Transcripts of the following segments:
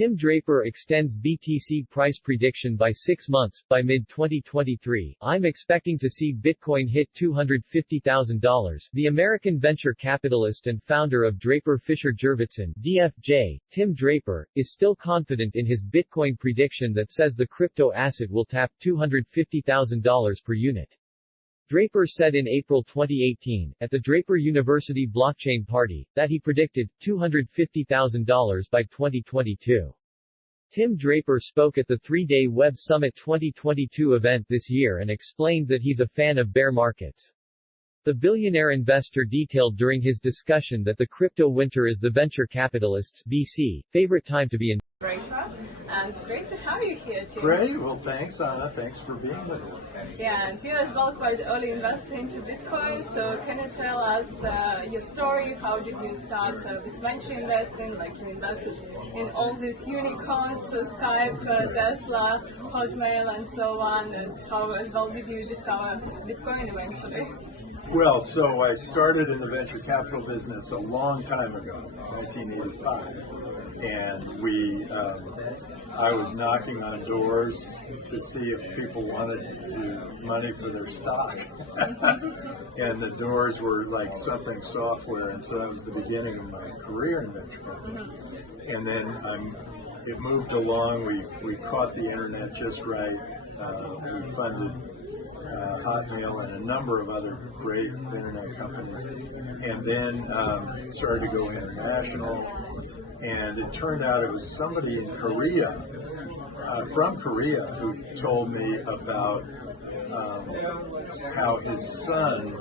Tim Draper extends BTC price prediction by 6 months. By mid-2023, I'm expecting to see Bitcoin hit $250,000. The American venture capitalist and founder of Draper Fisher Jurvetson, DFJ, Tim Draper, is still confident in his Bitcoin prediction that says the crypto asset will tap $250,000 per unit. Draper said in April 2018, at the Draper University Blockchain Party, that he predicted $250,000 by 2022. Tim Draper spoke at the 3-day Web Summit 2022 event this year and explained that he's a fan of bear markets. The billionaire investor detailed during his discussion that the crypto winter is the venture capitalists' VC favorite time to be in. Draper, and great to have you here too. Great, well thanks Anna, thanks for being with me. Yeah, and you as well quite early investor into Bitcoin, so can you tell us your story? How did you start this venture investing? Like you invested in all these unicorns, Skype, Tesla, Hotmail and so on, and how as well did you discover Bitcoin eventually? Well, so I started in the venture capital business a long time ago, 1985. And I was knocking on doors to see if people wanted money for their stock. And the doors were like something software, and so that was the beginning of my career in venture capital. And then it moved along, we caught the internet just right, we funded Hotmail and a number of other great internet companies, and then started to go international. And it turned out it was somebody in Korea, from Korea, who told me about how his son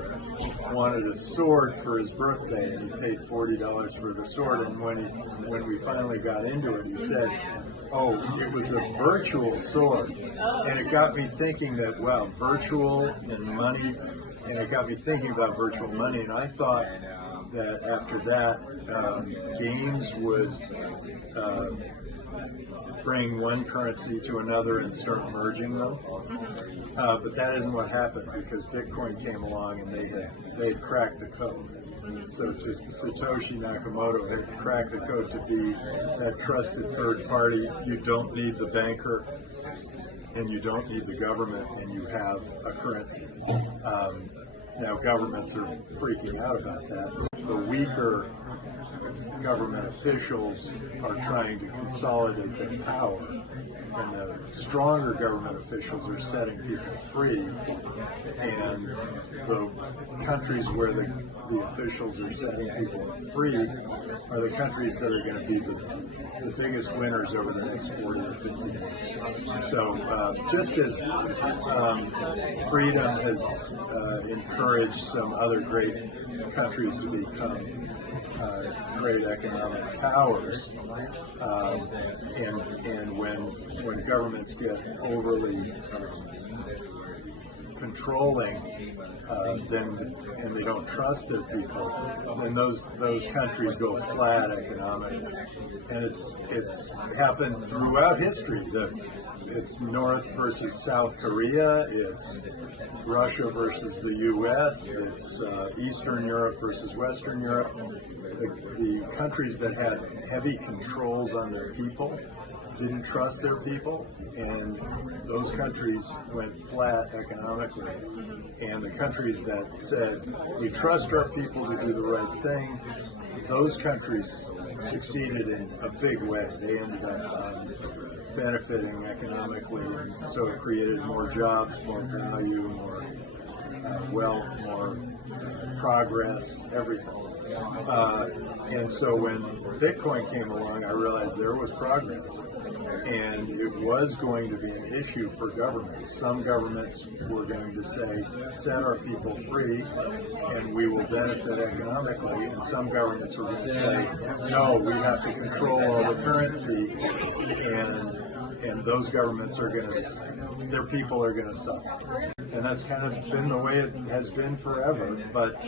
wanted a sword for his birthday, and he paid $40 for the sword. And when we finally got into it, he said, "Oh, it was a virtual sword." And it got me thinking that, wow, virtual and money, and it got me thinking about virtual money. And I thought that after that, games would bring one currency to another and start merging them. But that isn't what happened, because Bitcoin came along and they had cracked the code. So Satoshi Nakamoto had cracked the code to be that trusted third party. You don't need the banker and you don't need the government, and you have a currency. Now governments are freaking out about that. The weaker government officials are trying to consolidate their power, and the stronger government officials are setting people free, and the countries where the officials are setting people free are the countries that are going to be the biggest winners over the next 40 or 50 years. So just as freedom has encouraged some other great countries to become great economic powers, and when governments get overly controlling, and they don't trust their people, then those countries go flat economically, and it's happened throughout history. It's North versus South Korea, it's Russia versus the U.S., it's Eastern Europe versus Western Europe. The countries that had heavy controls on their people didn't trust their people, and those countries went flat economically. And the countries that said, we trust our people to do the right thing, those countries succeeded in a big way. They ended up benefiting economically, and so it created more jobs, more value, more wealth, more progress, everything. And so when Bitcoin came along, I realized there was progress, and it was going to be an issue for governments. Some governments were going to say, set our people free and we will benefit economically, and some governments were going to say, no, we have to control all the currency, and those governments are going to, their people are going to suffer. and that's kind of been the way it has been forever. But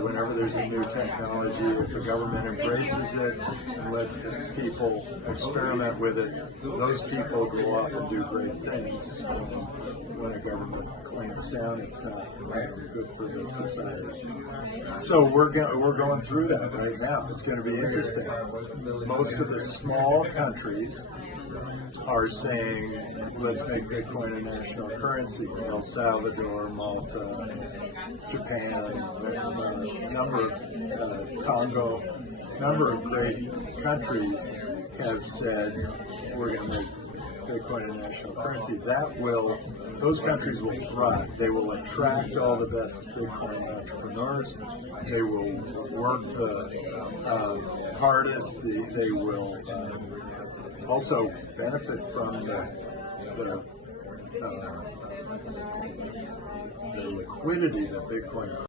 whenever there's a new technology, if the government embraces it and lets its people experiment with it, those people go off and do great things. When a government clamps down, it's not good for the society. So we're going through that right now. It's going to be interesting. Most of the small countries are saying, let's make Bitcoin a national currency. El Salvador, Malta, Japan, Congo, number of great countries have said we're going to make Bitcoin a national currency. Those countries will thrive. They will attract all the best Bitcoin entrepreneurs. They will work the hardest. They will also benefit from the liquidity that Bitcoin